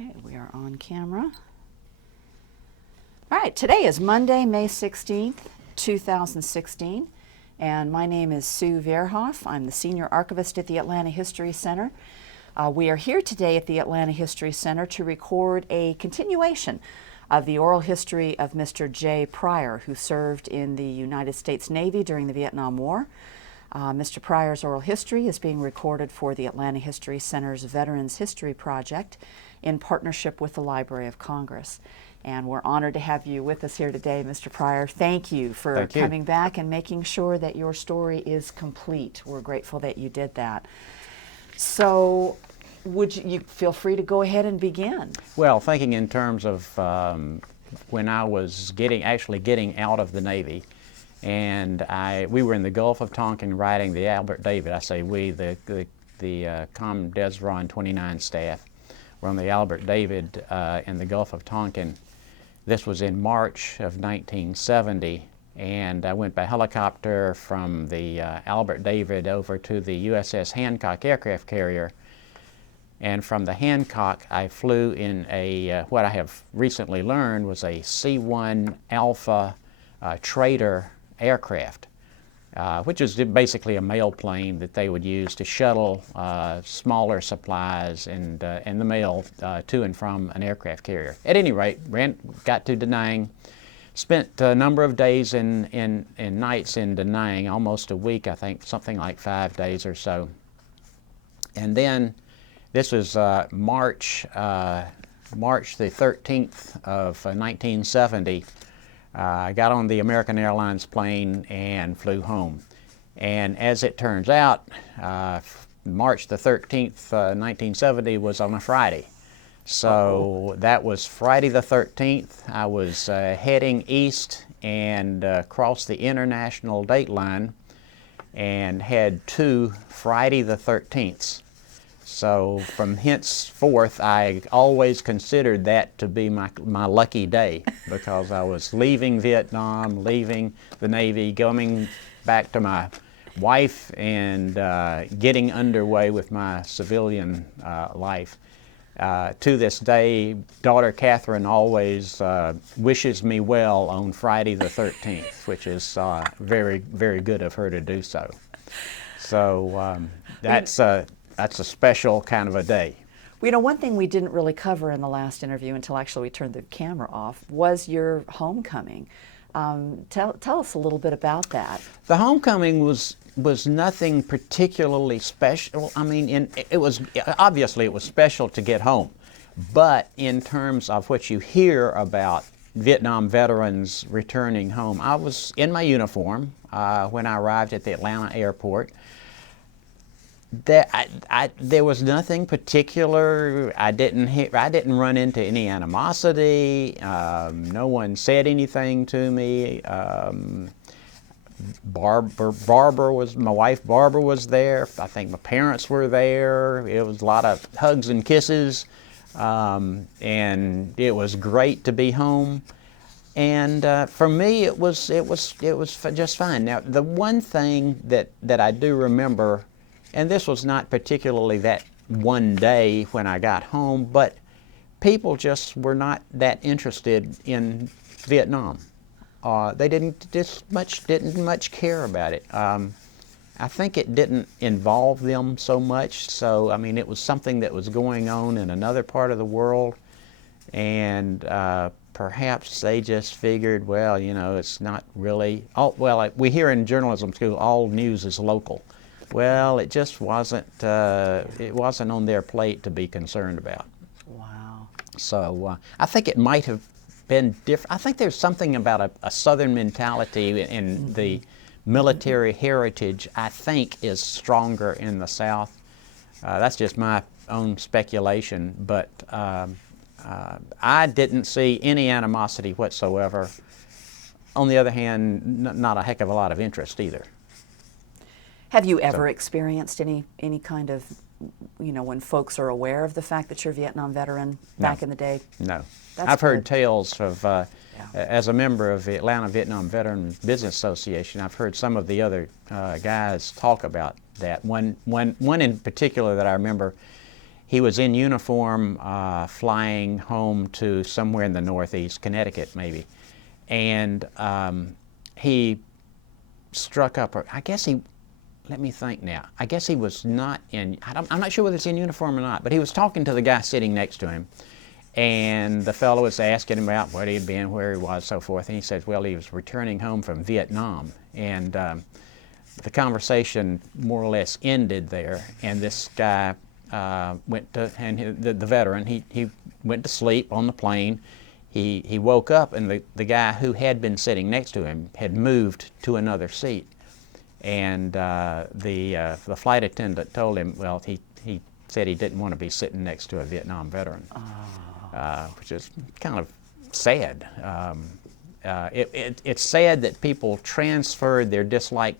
Okay, we are on camera. All right, today is Monday, May 16th, 2016, and my name is Sue Verhoff. I'm the Senior Archivist at the Atlanta History Center. We are here today at the Atlanta History Center to record a continuation of the oral history of Mr. J. Pryor, who served in the United States Navy during the Vietnam War. Mr. Pryor's oral history is being recorded for the Atlanta History Center's Veterans History Project in partnership with the Library of Congress. And we're honored to have you with us here today, Mr. Pryor. Thank you for coming back and making sure that your story is complete. We're grateful that you did that. So would you feel free to go ahead and begin? Well, thinking in terms of when I was actually getting out of the Navy, and we were in the Gulf of Tonkin riding the Albert David. I say we, the Com Desron 29 staff were on the Albert David in the Gulf of Tonkin. This was in March of 1970, and I went by helicopter from the Albert David over to the USS Hancock aircraft carrier. And from the Hancock, I flew in a, what I have recently learned was a C-1 Alpha trader aircraft, which is basically a mail plane that they would use to shuttle smaller supplies and the mail to and from an aircraft carrier. At any rate, got to Da Nang, spent a number of days and nights in Da Nang, almost a week, I think, something like 5 days or so. And then this was March the 13th of 1970. I got on the American Airlines plane and flew home. And as it turns out, March the 13th, 1970 was on a Friday. So that was Friday the 13th. I was heading east and crossed the international date line and had 2 Friday the 13ths. So from henceforth, I always considered that to be my lucky day, because I was leaving Vietnam, leaving the Navy, going back to my wife, and getting underway with my civilian life. To this day, daughter Catherine always wishes me well on Friday the 13th, which is very, very good of her to do so. So that's a special kind of a day. Well, you know, one thing we didn't really cover in the last interview until actually we turned the camera off was your homecoming. Tell us a little bit about that. The homecoming was nothing particularly special. I mean, it was obviously it was special to get home, but in terms of what you hear about Vietnam veterans returning home, I was in my uniform when I arrived at the Atlanta airport. There was nothing particular. I didn't run into any animosity. No one said anything to me. My wife Barbara was there. I think my parents were there. It was a lot of hugs and kisses, and it was great to be home. And for me, it was just fine. Now, the one thing that I do remember, and this was not particularly that one day when I got home, but people just were not that interested in Vietnam. They didn't much care about it. I think it didn't involve them so much. So I mean, it was something that was going on in another part of the world, and perhaps they just figured, well, you know, it's not really. We hear in journalism school, all news is local. Well, it just wasn't. It wasn't on their plate to be concerned about. Wow. So I think it might have been different. I think there's something about a Southern mentality in the military heritage. I think is stronger in the South. That's just my own speculation, but I didn't see any animosity whatsoever. On the other hand, not a heck of a lot of interest either. Have you ever experienced any kind of, you know, when folks are aware of the fact that you're a Vietnam veteran back in the day? No. That's I've heard tales of, as a member of the Atlanta Vietnam Veterans Business Association, I've heard some of the other guys talk about that. One in particular that I remember, he was in uniform flying home to somewhere in the Northeast, Connecticut maybe, and he struck up, or I guess he, let me think now, I guess he was not in, I'm not sure whether it's in uniform or not, but he was talking to the guy sitting next to him, and the fellow was asking him about what he had been, where he was, so forth, and he said, well, he was returning home from Vietnam, and the conversation more or less ended there, and this guy went to, and the veteran, he went to sleep on the plane. He woke up, and the guy who had been sitting next to him had moved to another seat, and the flight attendant told him, well, he said he didn't want to be sitting next to a Vietnam veteran, which is kind of sad. It's sad that people transferred their dislike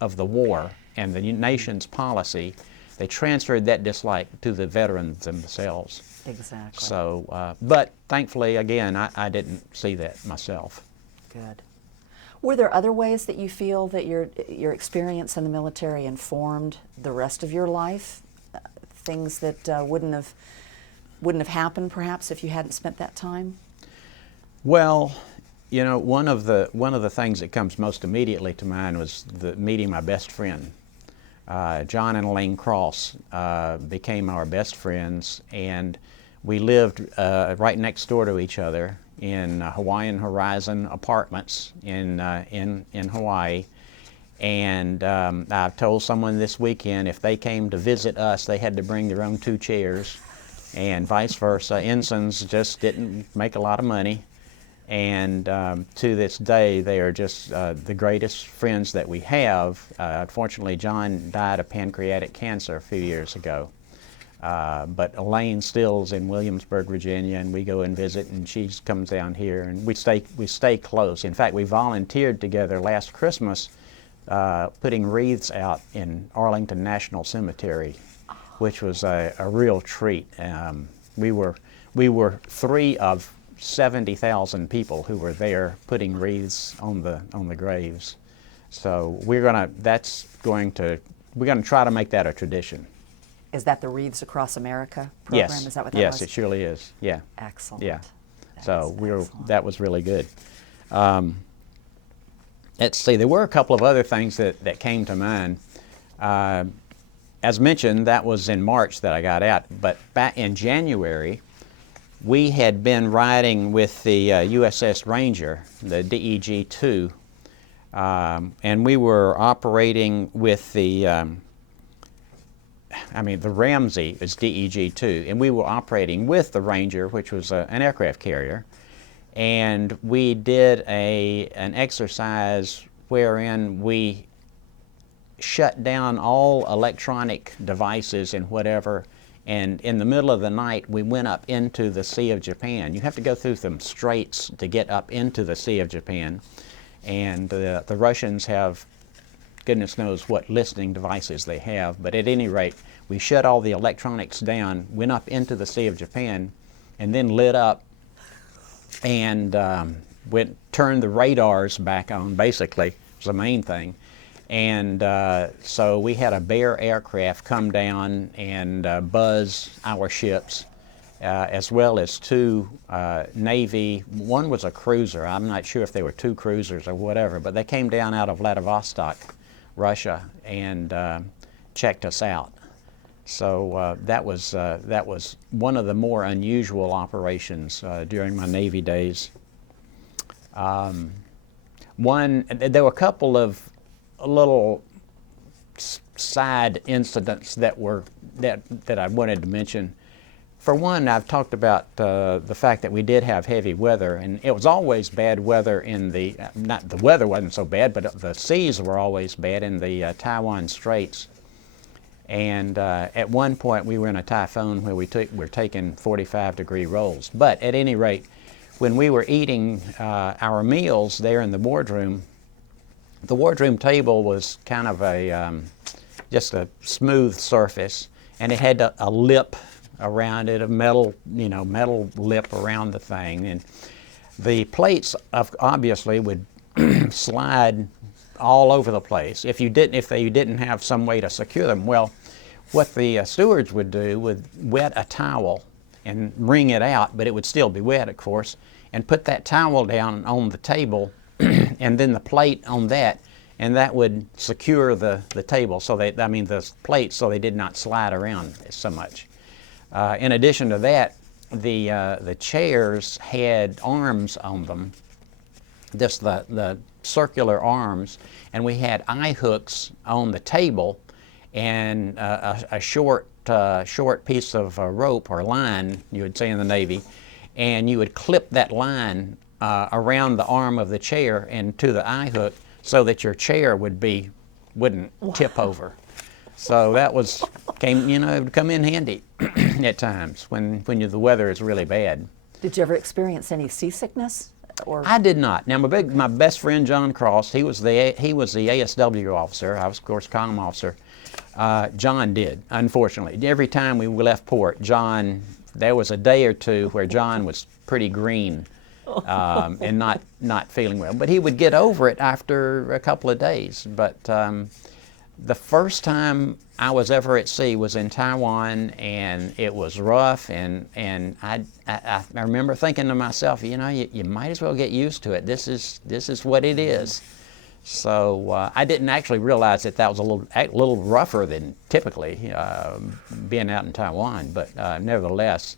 of the war and the nation's policy. They transferred that dislike to the veterans themselves. Exactly. So, but thankfully, again, I didn't see that myself. Good. Were there other ways that you feel that your experience in the military informed the rest of your life? Things that wouldn't have happened, perhaps, if you hadn't spent that time? Well, you know, one of the things that comes most immediately to mind was meeting my best friend. John and Elaine Cross became our best friends, and we lived right next door to each other in Hawaiian Horizon apartments in Hawaii. And I told someone this weekend if they came to visit us, they had to bring their own 2 chairs, and vice versa. Ensigns just didn't make a lot of money. And to this day, they are just the greatest friends that we have. Unfortunately, John died of pancreatic cancer a few years ago. But Elaine still's in Williamsburg, Virginia, and we go and visit, and she comes down here, and we stay close. In fact, we volunteered together last Christmas putting wreaths out in Arlington National Cemetery, which was a real treat. We were 3 of 70,000 people who were there putting wreaths on the graves. So we're gonna try to make that a tradition. Is that the Wreaths Across America program? Yes. Is that what that yes, was? it surely is. Yeah. Excellent. Yeah. That So is excellent. that was really good. Let's see. There were a couple of other things that came to mind. As mentioned, that was in March that I got out. But back in January, we had been riding with the USS Ranger, the DEG-2, and we were operating with the Ramsey is DEG-2, and we were operating with the Ranger, which was an aircraft carrier, and we did an exercise wherein we shut down all electronic devices and whatever. And in the middle of the night, we went up into the Sea of Japan. You have to go through some straits to get up into the Sea of Japan. And the Russians have, goodness knows what listening devices they have. But at any rate, we shut all the electronics down, went up into the Sea of Japan, and then lit up and turned the radars back on, basically, was the main thing. And so we had a Bear aircraft come down and buzz our ships, as well as 2 Navy. One was a cruiser. I'm not sure if they were 2 cruisers or whatever, but they came down out of Vladivostok, Russia, and checked us out. So that was one of the more unusual operations during my Navy days. There were a couple of little side incidents that I wanted to mention. For one, I've talked about the fact that we did have heavy weather, and it was always bad weather in not the weather wasn't so bad, but the seas were always bad in the Taiwan Straits. And at one point we were in a typhoon where we were taking 45-degree rolls. But at any rate, when we were eating our meals there in the wardroom table was kind of just a smooth surface, and it had a lip around it, a metal lip around the thing, and the plates obviously would slide all over the place if you didn't have some way to secure them. Well, what the stewards would do would wet a towel and wring it out, but it would still be wet, of course, and put that towel down on the table and then the plate on that, and that would secure the table, so they, I mean the plates, so they did not slide around so much. In addition to that, the chairs had arms on them, just the circular arms, and we had eye hooks on the table, and a short piece of rope or line, you would say in the Navy, and you would clip that line around the arm of the chair and to the eye hook, so that your chair wouldn't tip over. So that was it would come in handy at times when the weather is really bad. Did you ever experience any seasickness? Or I did not. Now my best friend John Cross, he was the ASW officer. I was of course comm officer. John did, unfortunately. Every time we left port, there was a day or two where John was pretty green and not feeling well. But he would get over it after a couple of days. But the first time I was ever at sea was in Taiwan, and it was rough, and I remember thinking to myself, you might as well get used to it. This is what it is. So I didn't actually realize that was a little rougher than typically being out in Taiwan, but nevertheless,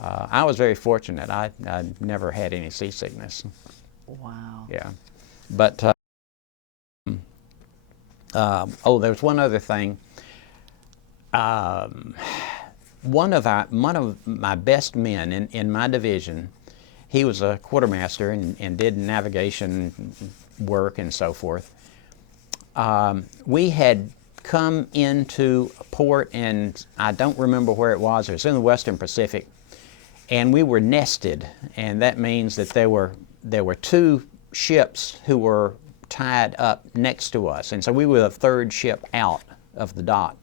I was very fortunate. I never had any seasickness. wow. Yeah, but there's one other thing. One of my best men in my division, he was a quartermaster and did navigation work and so forth. We had come into a port, and I don't remember where it was. It was in the Western Pacific, and we were nested, and that means that there were two ships who were tied up next to us, and so we were the third ship out of the dock,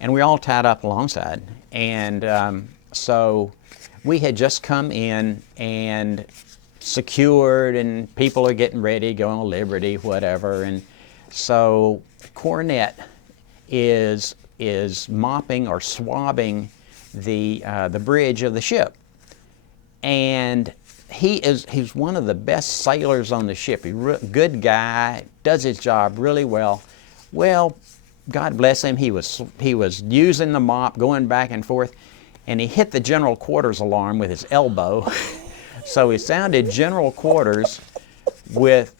and we were all tied up alongside, and so we had just come in and secured, and people are getting ready, going on liberty, whatever, and so Cornet is mopping or swabbing the bridge of the ship, and he's one of the best sailors on the ship. He's a good guy, does his job really well. Well, God bless him, he was using the mop, going back and forth, and he hit the general quarters alarm with his elbow. So he sounded general quarters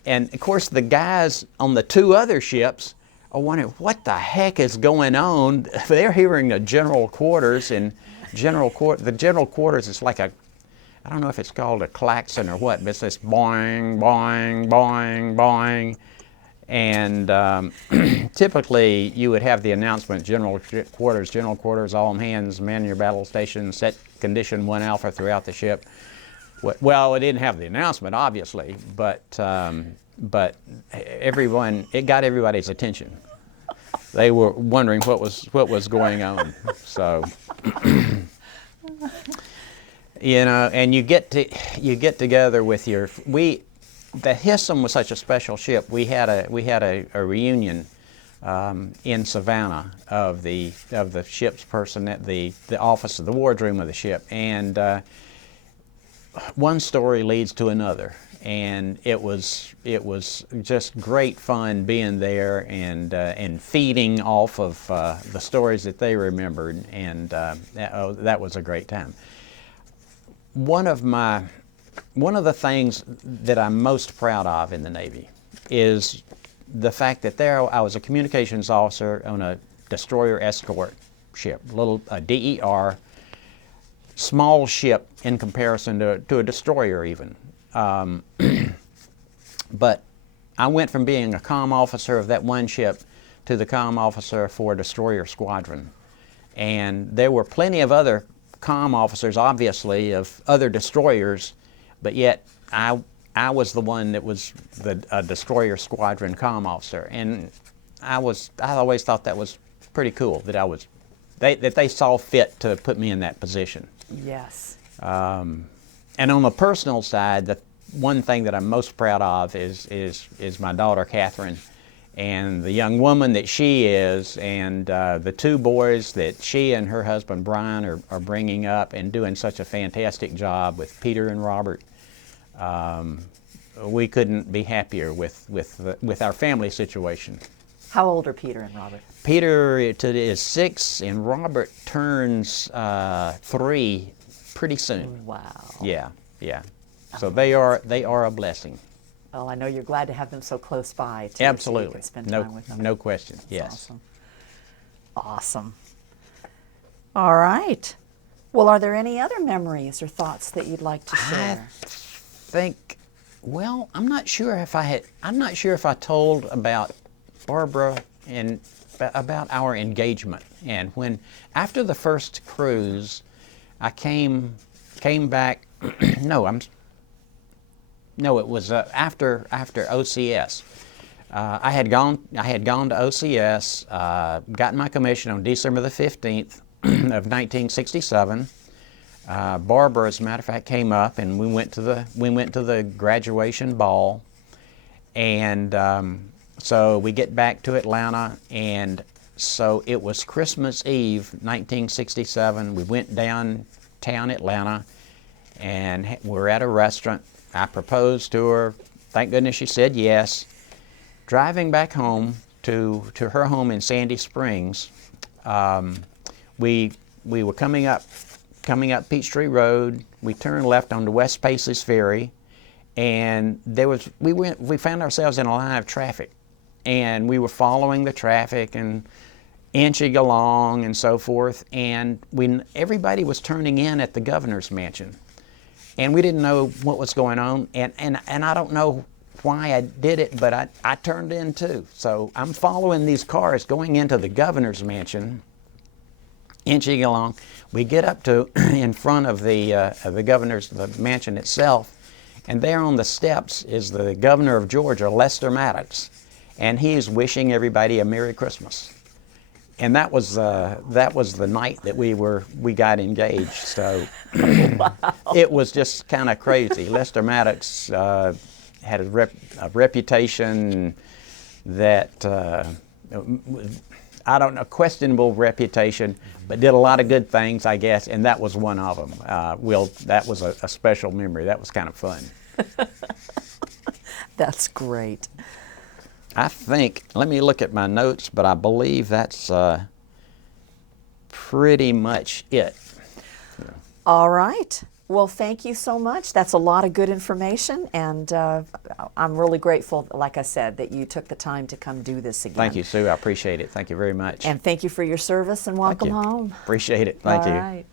and of course the guys on the two other ships are wondering what the heck is going on. They're hearing the general quarters, and the general quarters is like I don't know if it's called a klaxon or what, but it's this boing, boing, boing, boing. And typically you would have the announcement, general quarters, all hands, man your battle station, set condition 1 alpha throughout the ship. Well, it didn't have the announcement, obviously, but it got everybody's attention. They were wondering what was going on. So, and you get together with the Hissam was such a special ship. We had a reunion in Savannah of the ship's person at the office of the wardroom of the ship, and one story leads to another, and it was just great fun being there and feeding off of the stories that they remembered, and that was a great time. One of the things that I'm most proud of in the Navy is the fact that I was a communications officer on a destroyer escort ship, a DER, small ship in comparison to a destroyer even. But I went from being a comm officer of that one ship to the comm officer for a destroyer squadron. And there were plenty of other comm officers, obviously, of other destroyers, but yet I was the one that was a destroyer squadron comm officer. And I always thought that was pretty cool that they saw fit to put me in that position. Yes. And on the personal side, the one thing that I'm most proud of is my daughter Catherine, and the young woman that she is, and the two boys that she and her husband Brian are bringing up and doing such a fantastic job with Peter and Robert. We couldn't be happier with our family situation. How old are Peter and Robert? Peter is 6, and Robert turns 3 pretty soon. Wow. Yeah, yeah. So they are a blessing. Well, I know you're glad to have them so close by, too. Absolutely. So you can spend time with them. No question. That's yes. Awesome. Awesome. All right. Well, are there any other memories or thoughts that you'd like to share? Well, I'm not sure if I told about Barbara and about our engagement. And when, after the first cruise, I came back, it was after OCS. I had gone to OCS, got my commission on December the 15th of 1967. Barbara, as a matter of fact, came up, and we went to the graduation ball, and so we get back to Atlanta, and so it was Christmas Eve, 1967. We went downtown Atlanta, and we're at a restaurant. I proposed to her. Thank goodness she said yes. Driving back home to her home in Sandy Springs, we were coming up Peachtree Road. We turned left onto West Paisley's Ferry, and we found ourselves in a line of traffic, and we were following the traffic and inching along and so forth, and everybody was turning in at the governor's mansion, and we didn't know what was going on, and I don't know why I did it, but I turned in too. So I'm following these cars going into the governor's mansion, inching along. We get up to in front of the mansion itself, and there on the steps is the governor of Georgia, Lester Maddox, and he is wishing everybody a Merry Christmas. And that was the night that we got engaged. So Wow. It was just kind of crazy. Lester Maddox had a reputation that I don't know, questionable reputation, but did a lot of good things, I guess, and that was one of them. That was a special memory. That was kind of fun. That's great. I think, let me look at my notes, but I believe that's pretty much it. All right. Well, thank you so much. That's a lot of good information, and I'm really grateful, like I said, that you took the time to come do this again. Thank you, Sue. I appreciate it. Thank you very much. And thank you for your service, and welcome home. Appreciate it. Thank you. All right.